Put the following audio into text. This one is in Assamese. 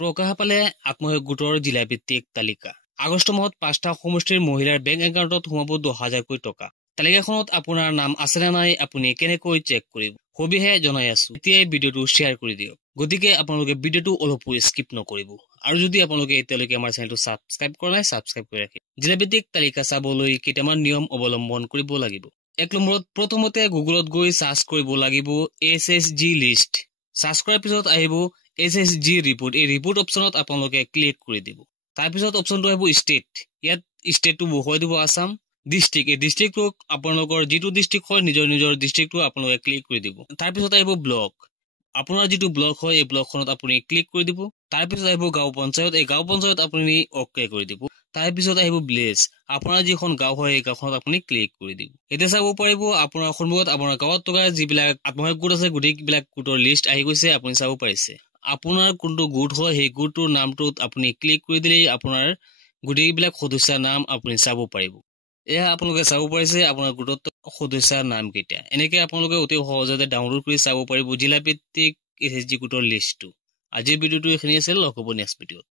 প্ৰকাশ পালে আত্মসহায়ক গোটৰ জিলাভিত্তিক তালিকা। আগষ্ট মাহত 5টা সমষ্টিৰ মহিলাৰ বেংক একাউণ্টত সোমাব 10,000কৈ টকা। তালিকাখনত আপোনাৰ নাম আছে নে নাই আপুনি কেনেকৈ চেক কৰিব সবিহে জনাই আছো। এতিয়াই ভিডিঅ'টো শ্বেয়াৰ কৰি দিয়ক। গতিকে আপোনালোকে ভিডিঅ'টো অলপো স্কিপ নকৰিব। আৰু যদি আপোনালোকে এতিয়ালৈকে আমাৰ চেনেলটো ছাবস্ক্ৰাইব কৰা নাই ছাবস্ক্ৰাইব কৰি ৰাখিব। জিলাভিত্তিক তালিকা চাবলৈ কেইটামান নিয়ম অৱলম্বন কৰিব লাগিব। এক নম্বৰত প্ৰথমতে গুগলত গৈ সাৰ্চ কৰিব লাগিব SSG লিষ্ট। সাৰ্চ কৰাৰ পিছত আহিব SSG ৰিপৰ্ট। এই ৰিপৰ্ট অপশ্যনত আপোনালোকে ক্লিক কৰি দিব। তাৰপিছত অপশ্যনটো আহিব ষ্টেট। ইয়াত ষ্টেটটো বহুৱাই দিব আছাম। ডিষ্ট্ৰিক্ট, এই ডিষ্ট্ৰিক্টটোক আপোনালোকৰ যিটো ডিষ্ট্ৰিক্ট হয় নিজৰ ডিষ্ট্ৰিক্টটো আপোনালোকে ক্লিক কৰি দিব। তাৰপিছত আহিব ব্লক। আপোনাৰ যিটো ব্লক হয় এই ব্লকখনত আপুনি ক্লিক কৰি দিব। তাৰপিছত আহিব গাঁও পঞ্চায়ত। এই গাঁও পঞ্চায়ত আপুনি অ'কে কৰি দিব। তাৰপিছত আহিব ভিলেজ। আপোনাৰ যিখন গাঁও হয় এই গাঁওখনত আপুনি ক্লিক কৰি দিব। এতিয়া চাব পাৰিব আপোনাৰ সন্মুখত আপোনাৰ গাঁৱত থকা যিবিলাক আত্মসহায়ক গোট আছে গোটেইবিলাক গোটৰ লিষ্ট আহি গৈছে, আপুনি চাব পাৰিছে। আপোনাৰ কোনটো গোট হয় সেই গোটটোৰ নামটোত আপুনি ক্লিক কৰি দিলেই আপোনাৰ গোটেইবিলাক সদস্যৰ নাম আপুনি চাব পাৰিব। এয়া আপোনালোকে চাব পাৰিছে আপোনাৰ গোটত সদস্যৰ নাম কেইটা। এনেকে আপোনালোকে অতি সহজতে ডাউনলোড কৰি চাব পাৰিব জিলাভিত্তিক SSG গোটৰ লিষ্টটো। আজিৰ ভিডিঅ'টো এইখিনি আছিল, লগ হ'ব নেক্সট ভিডিঅ'ত।